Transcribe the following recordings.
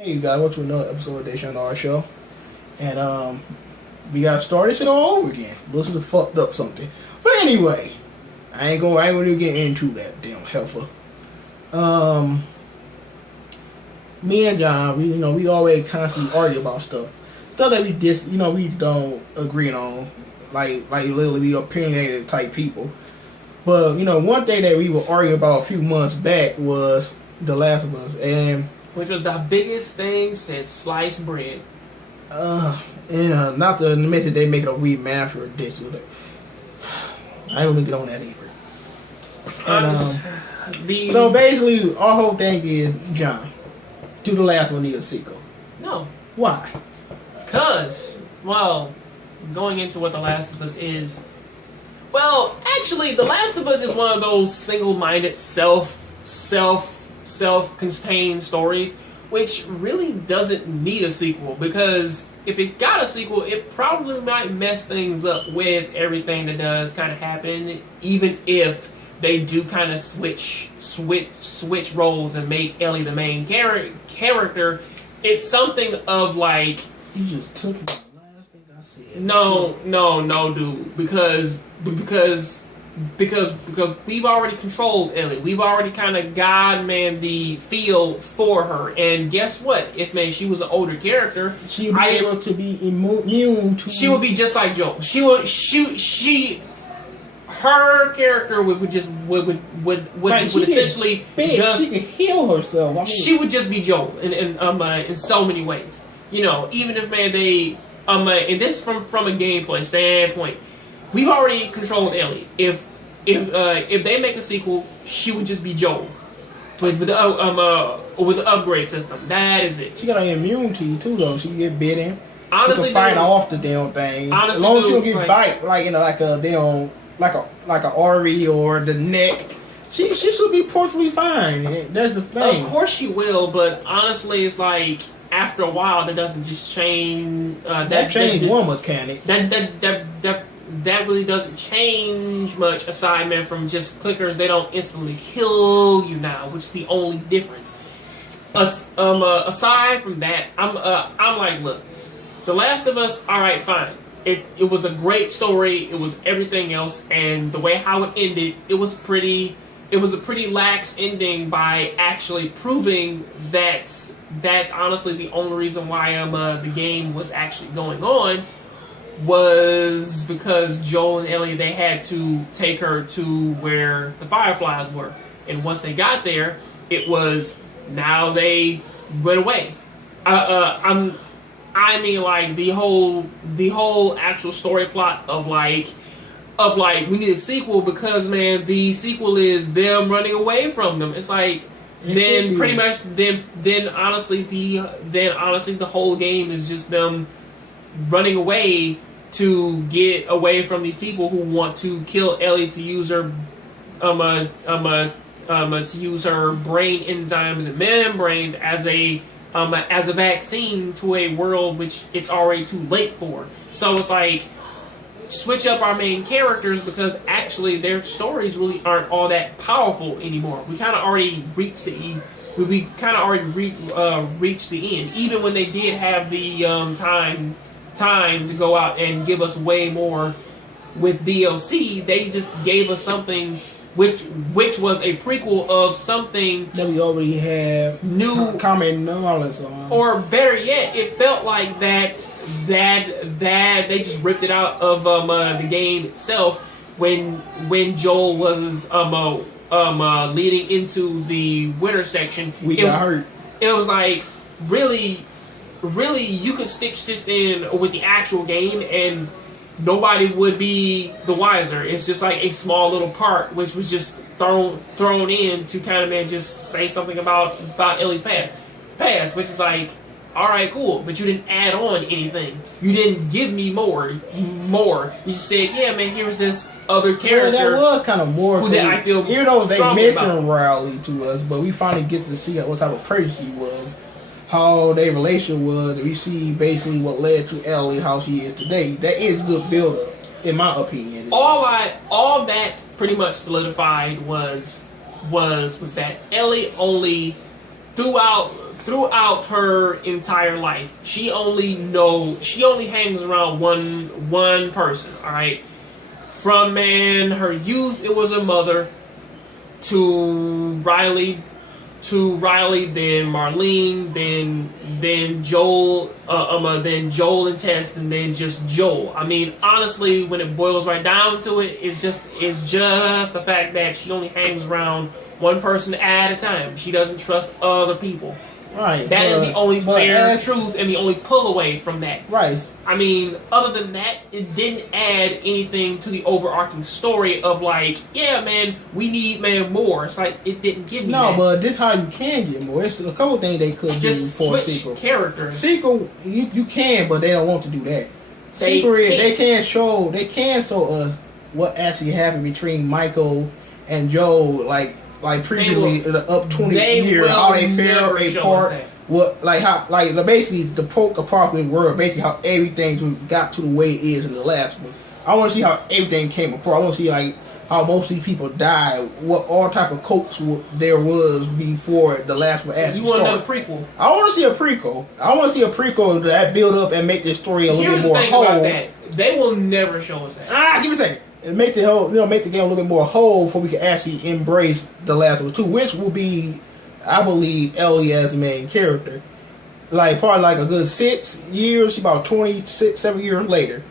Hey you guys, welcome to another episode of Deshaun R Show. And we got started shit all over again. This is a fucked up something. But anyway, I ain't gonna get into that damn heifer. Me and John, we always constantly argue about stuff. Stuff that we don't agree on. Like literally we opinionated type people. But one thing that we were arguing about a few months back was The Last of Us, and which was the biggest thing since sliced bread. Not to admit that they make a remaster edition. I don't even get on that either. And, so basically, our whole thing is, John, do the last one need a sequel? No. Why? Because, going into what The Last of Us is, actually, The Last of Us is one of those single-minded, self-contained stories, which really doesn't need a sequel, because if it got a sequel, it probably might mess things up with everything that does kind of happen, even if they do kind of switch roles and make Ellie the main character. It's something of like, you just took my last thing I said. No, dude, because we've already controlled Ellie. We've already kind of God-man the feel for her. And guess what? If she was an older character, she'd be able to be immune to. She would be just like Joel. Her character would essentially just. She could heal herself. She would just be Joel in so many ways. Even if and this from a gameplay standpoint, we've already controlled Ellie. If they make a sequel, she would just be Joel with the upgrade system. That is it. She got an immunity too, though. She can get bitten. Honestly, she can fight off the damn thing. As long as she don't get bite, like a damn like a artery or the neck, she should be perfectly fine. That's the thing. Of course she will, but honestly, it's like after a while, that doesn't just change. That changed one mechanic. That really doesn't change much aside from just clickers. They don't instantly kill you now, which is the only difference. Aside from that, I'm like, look, The Last of Us, alright, fine. It was a great story, it was everything else, and the way how it ended, it was a pretty lax ending by actually proving that's honestly the only reason why the game was actually going on, was because Joel and Ellie, they had to take her to where the Fireflies were. And once they got there, it was, now they went away. I mean, like, the whole actual story plot of we need a sequel because, man, the sequel is them running away from them. It's like, then pretty much, then honestly the whole game is just them running away to get away from these people who want to kill Ellie to use her to use her brain enzymes and membranes as a vaccine to a world which it's already too late for. So it's like, switch up our main characters because actually their stories really aren't all that powerful anymore. We kind of already reached the reached the end. Even when they did have the time to go out and give us way more with DLC, they just gave us something which was a prequel of something that we already have new common knowledge on. Or better yet, it felt like that they just ripped it out of the game itself when Joel was leading into the winter section. We got hurt. It was like, really you could stitch this in with the actual game and nobody would be the wiser. It's just like a small little part which was just thrown in to kind of just say something about Ellie's past, which is like, alright, cool, but you didn't add on anything. You didn't give me more. You just said, yeah, man, here's this other character. Well, that was kind of more who that I feel, even though they mentioned Riley to us, but we finally get to see what type of person she was, how their relation was, and we see basically what led to Ellie, how she is today. That is good build-up, in my opinion. All that pretty much solidified was that Ellie only throughout throughout her entire life, she only hangs around one person. All right, from her youth, it was her mother, to Riley, then Marlene, then Joel, then Joel and Tess, and then just Joel. I mean, honestly, when it boils right down to it, it's just the fact that she only hangs around one person at a time. She doesn't trust other people. Right. That is the only fair truth and the only pull away from that. Right. I mean, other than that, it didn't add anything to the overarching story of like, yeah, man, we need more. It's like it didn't give me that. No, but this how you can get more. It's a couple things they could just do for a switch sequel. Characters. Sequel, you can, but they don't want to do that. Sequel, they can show us what actually happened between Michael and Joel, like previously in the up 20 years, how they fell apart. What basically the post-apocalyptic world, basically how everything got to the way it is in the last one. I want to see how everything came apart. I want to see how most of these people died, what all type of coats there was before the last one actually started. You want another prequel? I want to see a prequel. I want to see a prequel that build up and make this story a little bit more whole. About that. They will never show us that. Give me a second. And make the game a little bit more whole, before we can actually embrace the Last of Us 2, which will be, I believe, Ellie as the main character. Probably a good 6 years, about 7 years later.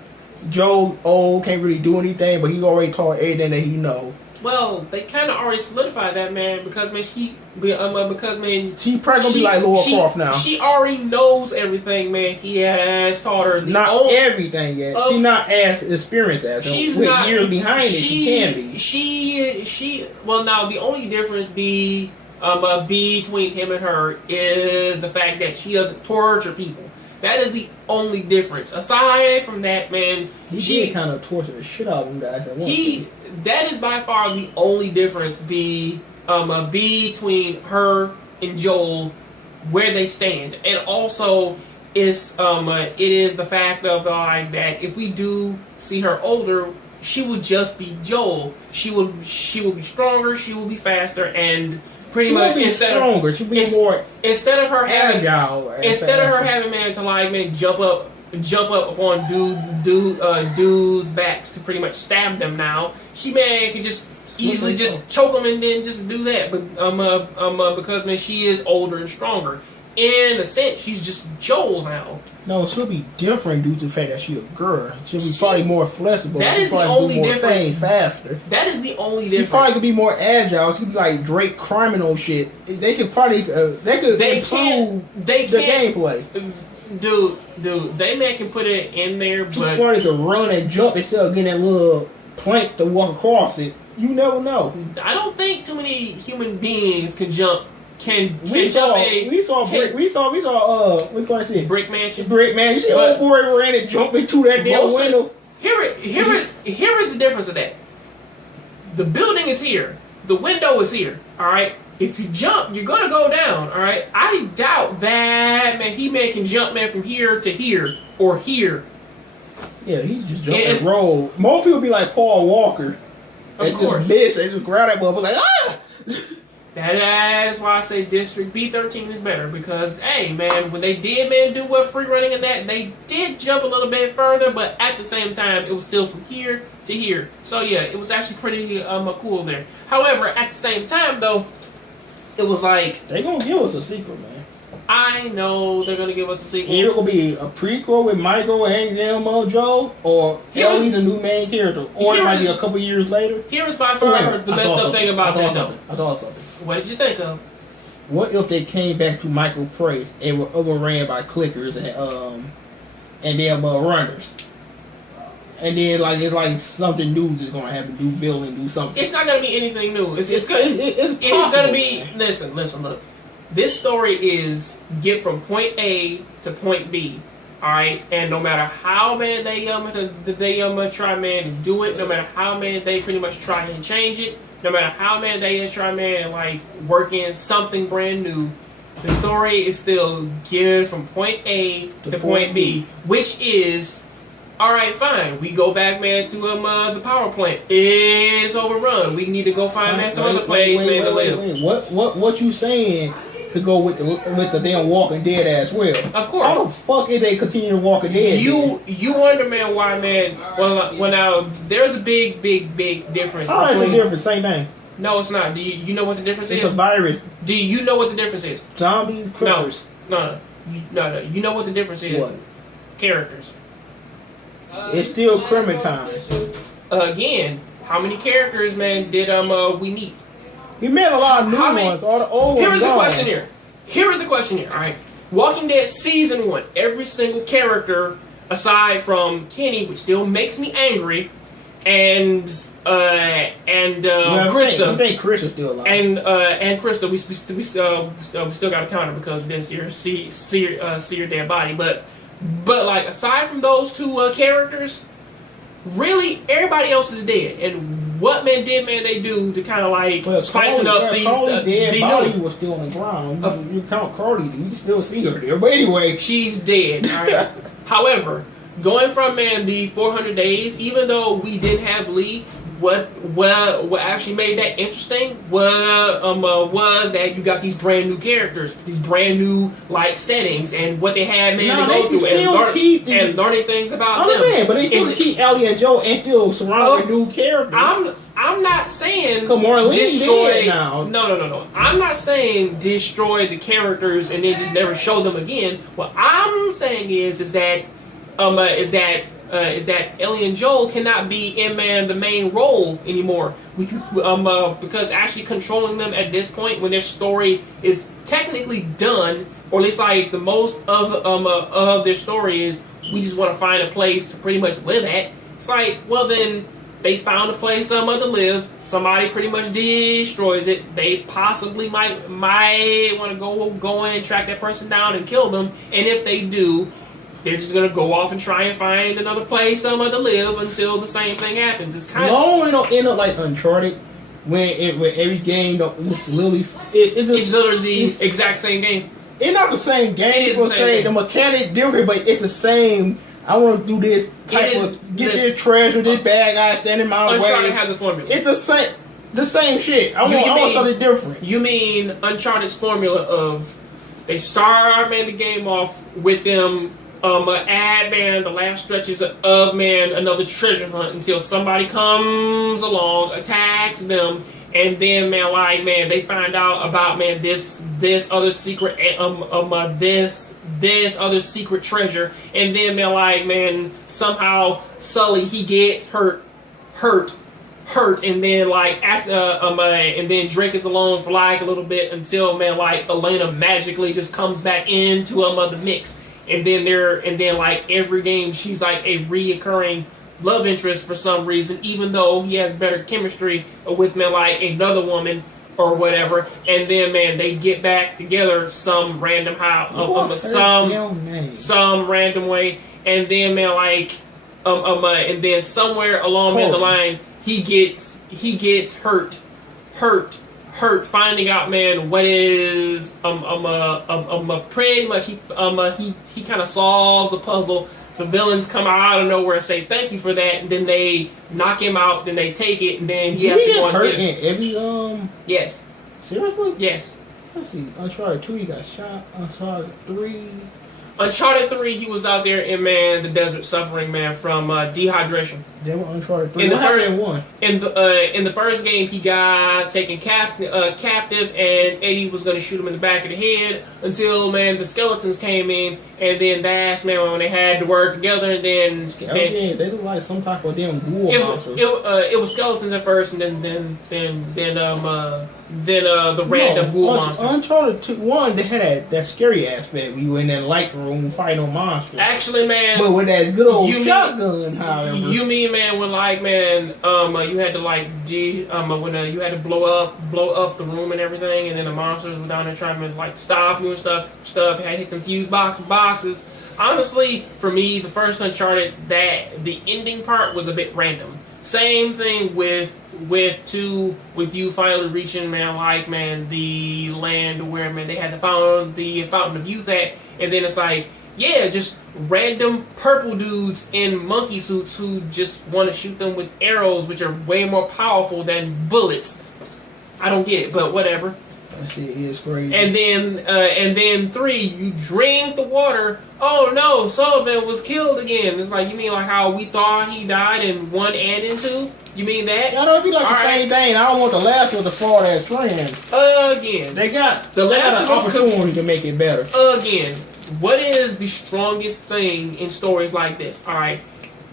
Joe old, can't really do anything, but he already taught everything that he know. Well, they kind of already solidified that, man, because she probably gonna be like Lara Croft now. She already knows everything, man. He has taught her everything yet. She's not as experienced as him. She's with not years behind it. She can be. She. Well, now the only difference between him and her is the fact that she doesn't torture people. That is the only difference. Aside from that, man, she did kind of torture the shit out of them guys at once. That is by far the only difference between her and Joel, where they stand, and also it is the fact of that if we do see her older, she would just be Joel. She will be stronger. She will be faster, and pretty much instead of her having to jump up upon dudes' backs to pretty much stab them. Now she can just easily just choke them and then just do that. But because man, she is older and stronger. In a sense, she's just Joel now. No, she'll be different due to the fact that she's a girl. She'll be probably more flexible. That is the only difference. Faster. That is the only difference. She probably could be more agile. She could be like Drake criminal shit. They could probably improve the gameplay. Dude, they can put it in there, but she probably could run and jump instead of getting that little plank to walk across it. You never know. I don't think too many human beings can jump. We saw what's going to say? Brick Mansion. You see old boy ran and jumped into that damn window. Here is the difference of that. The building is here. The window is here. All right. If you jump, you're gonna go down. All right. I doubt that he can jump from here to here or here. Yeah, he's just jumping and roll. Most people be like Paul Walker. They just miss. They just grab that motherfucker like ah. That is why I say District B13 is better, because hey man, when they did do what free running and that, they did jump a little bit further, but at the same time it was still from here to here. So yeah, it was actually pretty cool there. However, at the same time though, it was like they're gonna give us a sequel, man. I know they're gonna give us a sequel. Either gonna be a prequel with Michael and Joe, or Ellie's the new main character, or it might be a couple years later. Here is by far the messed up thing about that though. I thought something. What did you think of? What if they came back to Michael Price and were overran by clickers and them runners? And then it's like something new is gonna happen, do villain, do something. It's not gonna be anything new. It's good. It's gonna be listen, look. This story is get from point A to point B. Alright? And no matter how man they try to do it, no matter how man they pretty much try and change it, no matter how man they try and work in something brand new, the story is still get from point A to point B, which is alright, fine. We go back, man, to the power plant. It's overrun. We need to go find some other place, man, to live. What you saying? to go with the damn Walking Dead as well. Of course. How the fuck is they continue to Walking Dead? You wonder, man, why, man? Well, now there's a big difference. Oh, it's a difference. Same thing. No, it's not. Do you know what the difference is? It's a virus. Do you know what the difference is? Zombies, critters. No. You know what the difference is? What? Characters. It's still criminal time. Again, how many characters, man, did we meet? We met a lot of new ones. All the old ones. Here is the question here. All right. Walking Dead season 1. Every single character, aside from Kenny, which still makes me angry, and Krista. I think Krista's still alive. And Krista, we still got to count her because we didn't see her dead body. But like aside from those two characters, really everybody else is dead. And what they do to kind of like spicing up these dead body was still on the ground. You count Carly, you still see her there. But anyway, she's dead. All right. However, going from the 400 days, even though we didn't have Lee, what actually made that interesting was that you got these brand new characters, these brand new like settings, and what they had to go through and learning things about them. But they still keep Ellie and Joe and still surround with new characters. I'm not saying destroy now. No. I'm not saying destroy the characters and then just never show them again. What I'm saying is that Ellie and Joel cannot be in the main role anymore. Because actually controlling them at this point, when their story is technically done, or at least like the most of their story is, we just want to find a place to pretty much live at. It's like, well then, they found a place to live. Somebody pretty much destroys it. They possibly might want to go and track that person down and kill them. And if they do, they're just gonna go off and try and find another place to live until the same thing happens. It's kind of it'll end up like Uncharted, when every game it's literally the exact same game. It's not the same game per se. The mechanic different, but it's the same. I want to do this type of get this treasure, this bad guy standing in my way. Uncharted has a formula. It's the same shit. I want something different. You mean Uncharted's formula of they start the game off with them the last stretches of another treasure hunt until somebody comes along, attacks them, and then they find out about this other secret this other secret treasure, and then somehow Sully, he gets hurt, and then after and then Drake is alone for a little bit until Elena magically just comes back into the mix. And then every game she's like a reoccurring love interest for some reason, even though he has better chemistry with another woman or whatever. And then they get back together some random some random way. And then and then somewhere along the line he gets hurt, finding out what is pretty much he kind of solves the puzzle. The villains come out of nowhere and say thank you for that, and then they knock him out, then they take it, and then he has to go and get it. Every Yes. Seriously? Yes. Let's see. Uncharted 2 he got shot. Uncharted 3. Uncharted 3 he was out there in the desert suffering from dehydration. That was Uncharted 3. In the first game, he got taken captive, and Eddie was going to shoot him in the back of the head until the skeletons came in, and then that's when they had to work together, and then they look like some type of damn ghoul monsters. It was skeletons at first, and then the random ghoul monsters. Uncharted 1, they had that scary aspect where you were in that light room fighting on monsters. Actually, but with that good old shotgun, however. You mean when you had to when you had to blow up the room and everything, and then the monsters were down there trying to stop you and stuff had hit them fuse boxes. Honestly, for me, the first Uncharted, that the ending part was a bit random. Same thing with you finally reaching the land where they had found the Fountain of Youth at, and then it's just random purple dudes in monkey suits who just want to shoot them with arrows, which are way more powerful than bullets. I don't get it, but whatever. That shit is crazy. And then 3, you drink the water. Oh no, Sullivan was killed again. It's like, you mean like how we thought he died in 1 and in 2? You mean that? Yeah, it'd be like the same thing. I don't want the last one to fall as trend. Again, They got an opportunity to make it better. Again, what is the strongest thing in stories like this? All right,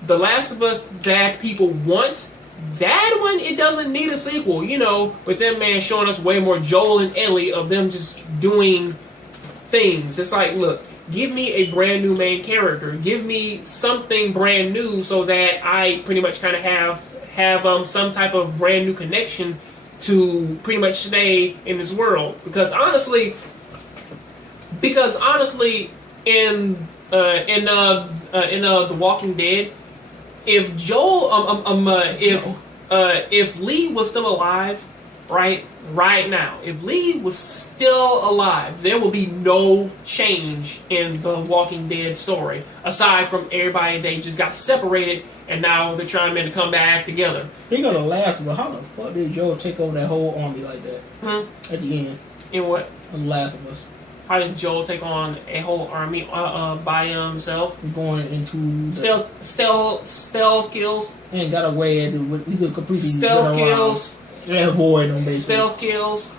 The Last of Us that people want. That one, it doesn't need a sequel, you know, with them, man, showing us way more Joel and Ellie of them just doing things. It's like, look, give me a brand new main character. Give me something brand new so that I pretty much kind of have some type of brand new connection to pretty much stay in this world. Because honestly, in The Walking Dead, if Joel, if Lee was still alive, right now, if Lee was still alive, there will be no change in the Walking Dead story, aside from everybody, they just got separated, and now they're trying to come back together. Think of The Last of Us. How the fuck did Joel take over that whole army like that? At the end. In what? The Last of Us. How did Joel take on a whole army by himself? Going into stealth kills. And got away at it. He could completely stealth kills. Avoid them basically. Stealth kills.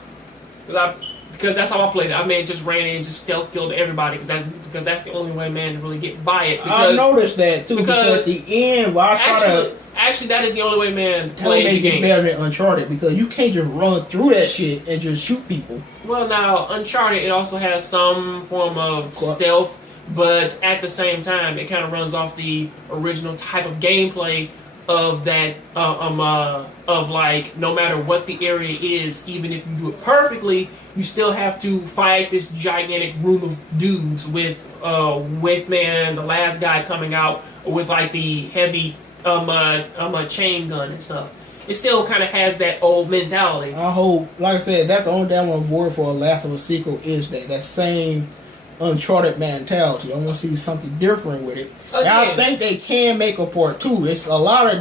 Because that's how I played it. I just ran in and just stealth killed everybody because that's the only way, man, to really get by it. I noticed that too because the end. Actually, that is the only way, man, to play the game. It better than Uncharted because you can't just run through that shit and just shoot people. Well, now Uncharted, it also has some form of stealth, but at the same time, it kind of runs off the original type of gameplay of that of like, no matter what the area is, even if you do it perfectly, you still have to fight this gigantic room of dudes with man, the last guy coming out with like the heavy chain gun and stuff. It still kind of has that old mentality. I hope, like I said, that's the only thing I want to avoid for a Last of Us sequel is that same Uncharted mentality. I want to see something different with it. I think they can make a part 2. It's a lot of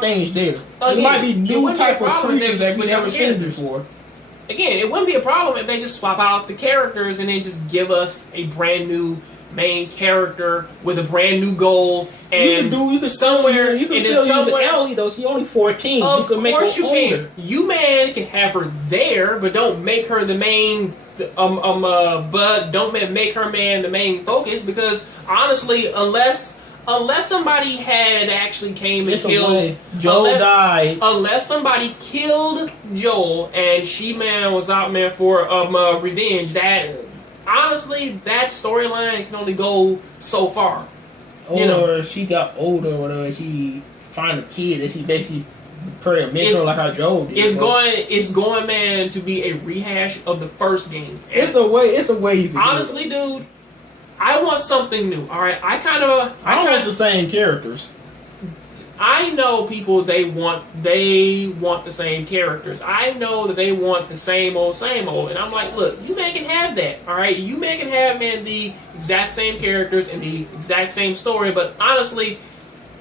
things there. It might be new type of creatures that we've never seen before. Again, it wouldn't be a problem if they just swap out the characters and then just give us a brand new main character with a brand new goal. And you can still use Ellie though. She's only 14. Of course you can. Older. You, man, can have her there, but don't make her the main. But don't make her, man, the main focus, because honestly, unless somebody had actually came and killed Joel died. Unless somebody killed Joel and she, man, was out, man, for revenge. That honestly, that storyline can only go so far. Or she got older, or whatever. She find a kid that she basically pretty mentor like how Joel did. It's going, man, to be a rehash of the first game. And it's a way you can honestly, dude, I want something new. All right, I don't want the same characters. I know people, they want the same characters. I know that they want the same old, and I'm like, look, you man can have that. All right, you man can have, man, the exact same characters and the exact same story, but honestly,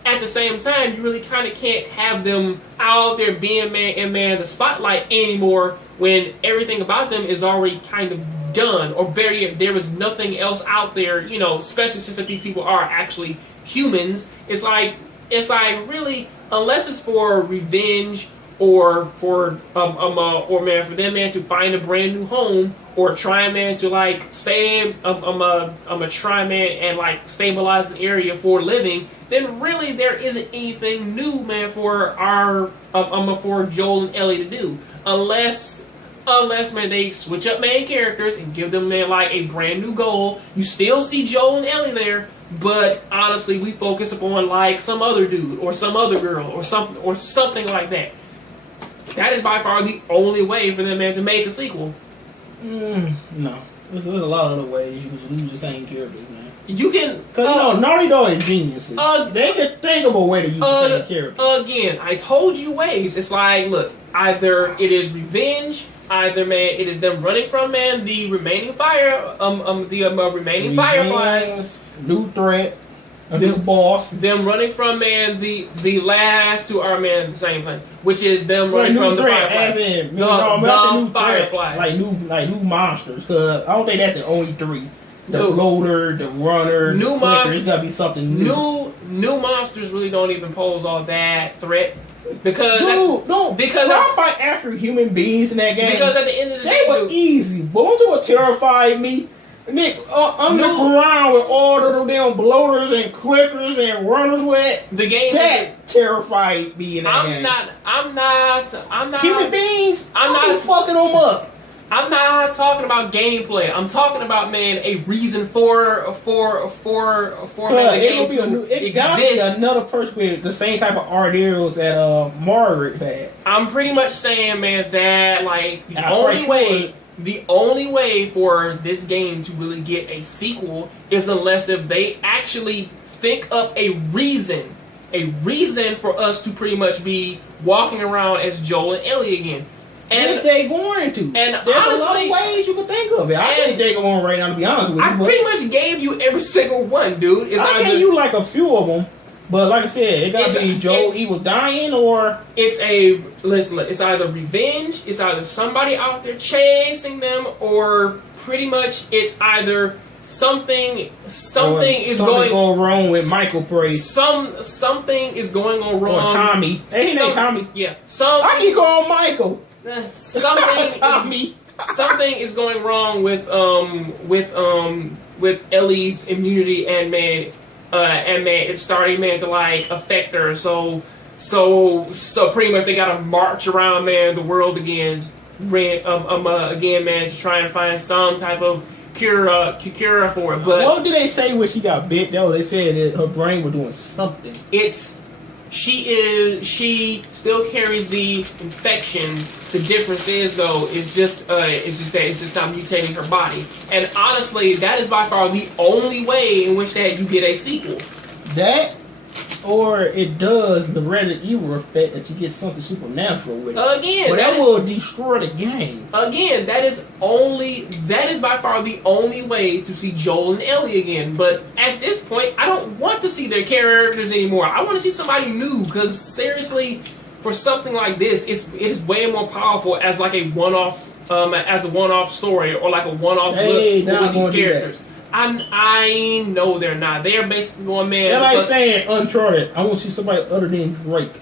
at the same time, you really kind of can't have them out there being, man, the spotlight anymore when everything about them is already kind of done, or better yet, there is nothing else out there, you know, especially since that these people are actually humans. It's like really, unless it's for revenge or for man, for them, man, to find a brand new home, or try, man, to like stay try, man, and like stabilize the area for living, then really there isn't anything new, man, for our for Joel and Ellie to do, unless man, they switch up main characters and give them, man, like a brand new goal. You still see Joel and Ellie there, but honestly, we focus upon like some other dude or some other girl or something like that. That is by far the only way for them, man, to make a sequel. No, there's a lot of other ways you can use the same characters, man. You can, because Naughty Dog is geniuses. They can think of a way to use the same character. Again, I told you ways. It's like, look, either it is revenge, either, man, it is them running from, man, the remaining remaining fireflies. New threat. And then the boss. Them running from man the last two are man the same thing, which is them running from the Firefly. The Firefly. Like new monsters. Cause I don't think that's the only three. The floater, the runner, new monsters. There's gotta be something new. New monsters really don't even pose all that threat. Because I fight actual human beings in that game. Because at the end of the day, they were easy. But don't you what terrified me? Nick, underground with all the damn bloaters and clickers and runners with the game that terrified me in that game. I'm not human beings. I'm not fucking them up. I'm not talking about gameplay. I'm talking about a reason for the game to it gotta be another person with the same type of art areas that Margaret had. I'm pretty much saying, man, that like the only way for this game to really get a sequel is unless if they actually think up a reason for us to pretty much be walking around as Joel and Ellie again. And yes, they're going to. And there's honestly, a lot of ways you can think of it. I think they're going right now, to be honest with you. I pretty much gave you every single one, dude. I gave you like a few of them. But like I said, it gotta be Joel Evil dying or... It's either revenge, it's either somebody out there chasing them, or pretty much it's either something is going wrong with Michael Praise. Something is going on wrong. Or Tommy. Hey, he named Tommy. Yeah. I keep calling Michael. Something is going wrong with Ellie's immunity and it's starting to like affect her. So pretty much they gotta march around the world again, to try and find some type of cure for it. But what did they say when she got bit though? They said that her brain was doing something. She still carries the infection. The difference is though, it's just that it's just not mutating her body. And honestly, that is by far the only way in which that you get a sequel. That, or it does the Resident Evil effect that you get something supernatural with it. Again, but that will destroy the game. Again, that is by far the only way to see Joel and Ellie again. But at this point, I don't want to see their characters anymore. I want to see somebody new, because seriously, for something like this, it is way more powerful as like a one-off story, or like a one-off look with these characters. I know they're not. They're basically going, man. They're like saying Uncharted. I want to see somebody other than Drake.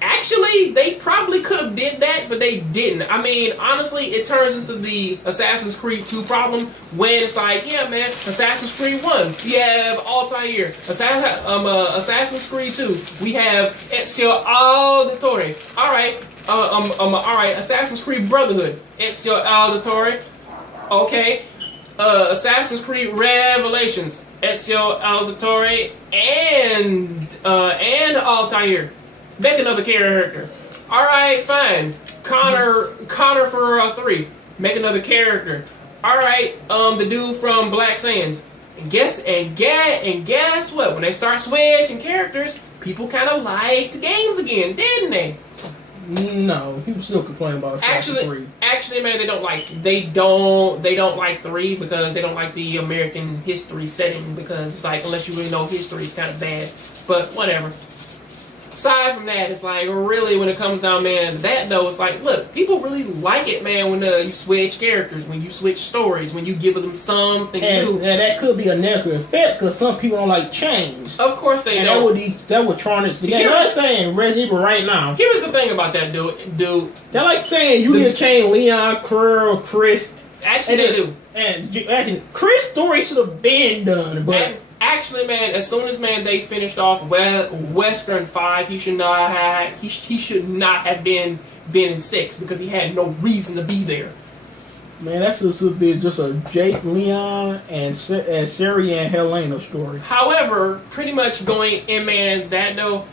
Actually, they probably could have did that, but they didn't. I mean, honestly, it turns into the Assassin's Creed 2 problem when it's like, yeah, man, Assassin's Creed 1, we have Altair. Assassin's Creed 2, we have Ezio Auditore. All right, Assassin's Creed Brotherhood, Ezio Auditore. Okay. Assassin's Creed Revelations, Ezio Auditore, and Altair. Make another character. Alright, fine. Connor for 3. Make another character. Alright, the dude from Black Sands. And guess what? When they start switching characters, people kind of liked the games again, didn't they? No, people still complain about Assassin's Creed. Actually, man, they don't like 3 because they don't like the American history setting, because it's like, unless you really know history, it's kind of bad. But whatever. Aside from that, it's like, really, when it comes down, man, to that though, it's like, look, people really like it, man, when you switch characters, when you switch stories, when you give them something new. And that could be a negative effect, because some people don't like change. Of course they don't. That would tarnish the game. They're saying Resident Evil right now. Here's the thing about that, dude. They're like saying you need to change Leon, Carl, Chris. Actually, they do. And actually, Chris' story should have been done, but... Actually, man, as soon as they finished off Western 5, he should not have been in 6, because he had no reason to be there. Man, that's just a bit just a Jake, Leon, and Sherry and Helena story. However, pretty much going in, man, that though,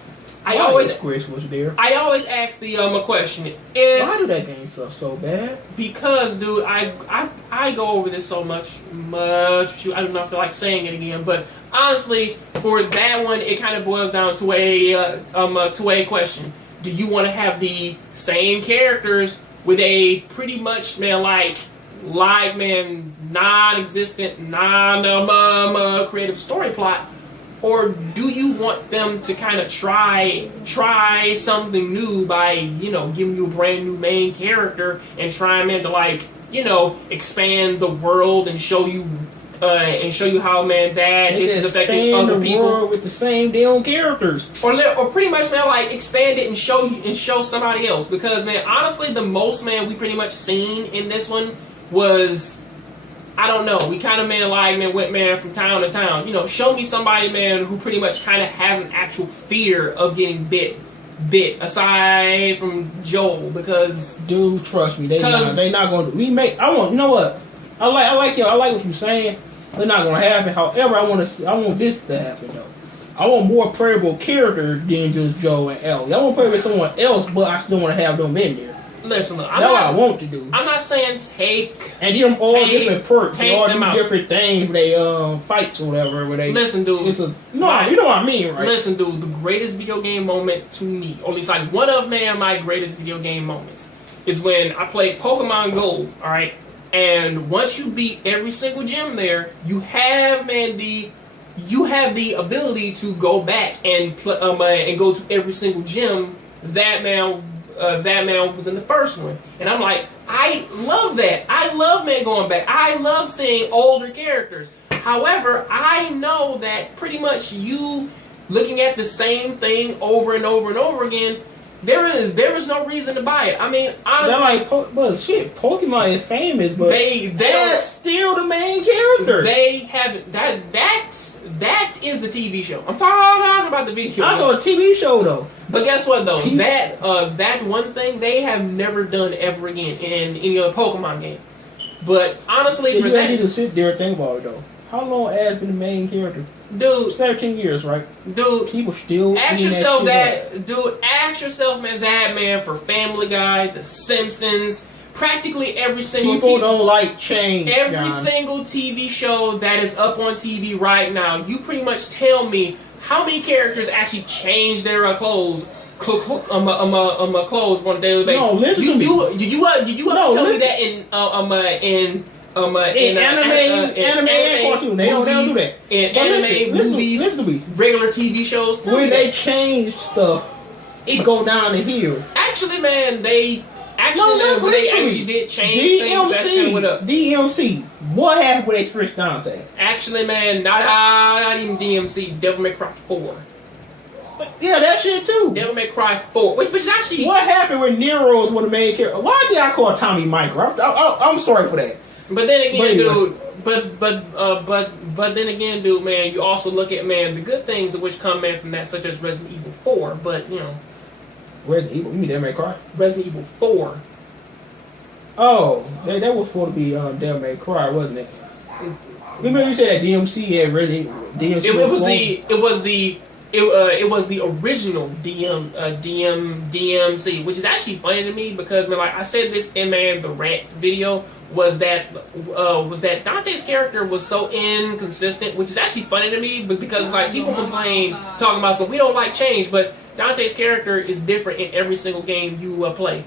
Chris was there. I always ask the question: why do that game suck so bad? Because, dude, I go over this so much. I do not feel like saying it again, but honestly, for that one, it kind of boils down to a question: do you want to have the same characters with a pretty much, man, like non-existent, creative story plot? or do you want them to kind of try something new by, you know, giving you a brand new main character and trying, man, to, like, you know, expand the world and show you how, man, that this is affecting other people world with the same damn characters, or pretty much, man, like expand it and show somebody else. Because, man, honestly, the most, man, we pretty much seen in this one was, I don't know, we kind of, man, like, man, went, man, from town to town. You know, show me somebody, man, who pretty much kind of has an actual fear of getting bit aside from Joel. Because, dude, trust me, they not going to remake. I want, you know what? I like what you're saying. They're not gonna happen. However, I want this to happen though. I want more playable characters than just Joe and Ellie. I want to play with someone else, but I still want to have them in there. Listen, look, that's what I want to do. I'm not saying take them all different perks. They all do different things. They fights or whatever. Where they listen, dude. It's you know what I mean, right? Listen, dude. The greatest video game moment to me, or at least like one of, man, my greatest video game moments, is when I played Pokemon Gold. All right. And once you beat every single gym there, you have, man, the ability to go back and go to every single gym that man was in the first one. And I'm like, I love that. I love, man, going back. I love seeing older characters. However, I know that pretty much you looking at the same thing over and over and over again, there is no reason to buy it. I mean, honestly, but shit, Pokemon is famous, but that's still the main character. They have that is the TV show. I'm talking about the video. I thought a TV show though. But guess what though? That one thing they have never done ever again in any other Pokemon game. But honestly, for that, you need to sit there and think about it though. How long has been the main character? Dude, 17 years, right? Dude, people still ask yourself ask yourself, man, that, man, for Family Guy, The Simpsons, practically every single people don't like change. Every single TV show that is up on TV right now, you pretty much tell me how many characters actually change their clothes on a daily basis. No, listen to me. You tell me that in anime and cartoon. They don't do that. In anime, movies, listen to me. Regular TV shows. When they change stuff, it go down the hill. Actually, man, they actually did change things. DMC. What happened with Express Dante? Actually, man, not even DMC. Devil May Cry 4. Yeah, that shit too. Devil May Cry 4, which is actually. What happened when Nero's one of the main characters? Why did I call Tommy Micro? I'm sorry for that. But then again, dude. But then again, dude, man, you also look at, man, the good things of which come, man, from that, such as Resident Evil 4. But you know, Resident Evil. You mean Devil May Cry? Resident Evil 4. Oh, that was supposed to be Devil May Cry, wasn't it? Remember you said that DMC had Resident Evil. DMC it was the original DMC, which is actually funny to me because, man, like I said this in, man, the rant video, was that Dante's character was so inconsistent, which is actually funny to me because, like, people complain talking about, so we don't like change, but Dante's character is different in every single game you play,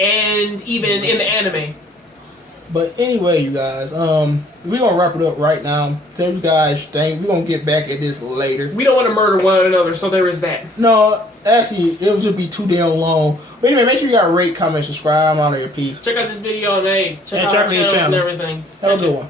and even in the anime. But anyway, you guys, we're gonna wrap it up right now. Tell you guys, we're gonna get back at this later. We don't want to murder one another, so there is that. No, actually, it would just be too damn long. But anyway, make sure you got rate, comment, subscribe. I'm out of your peace. Check out this video and check out our channels and everything. Have a good one.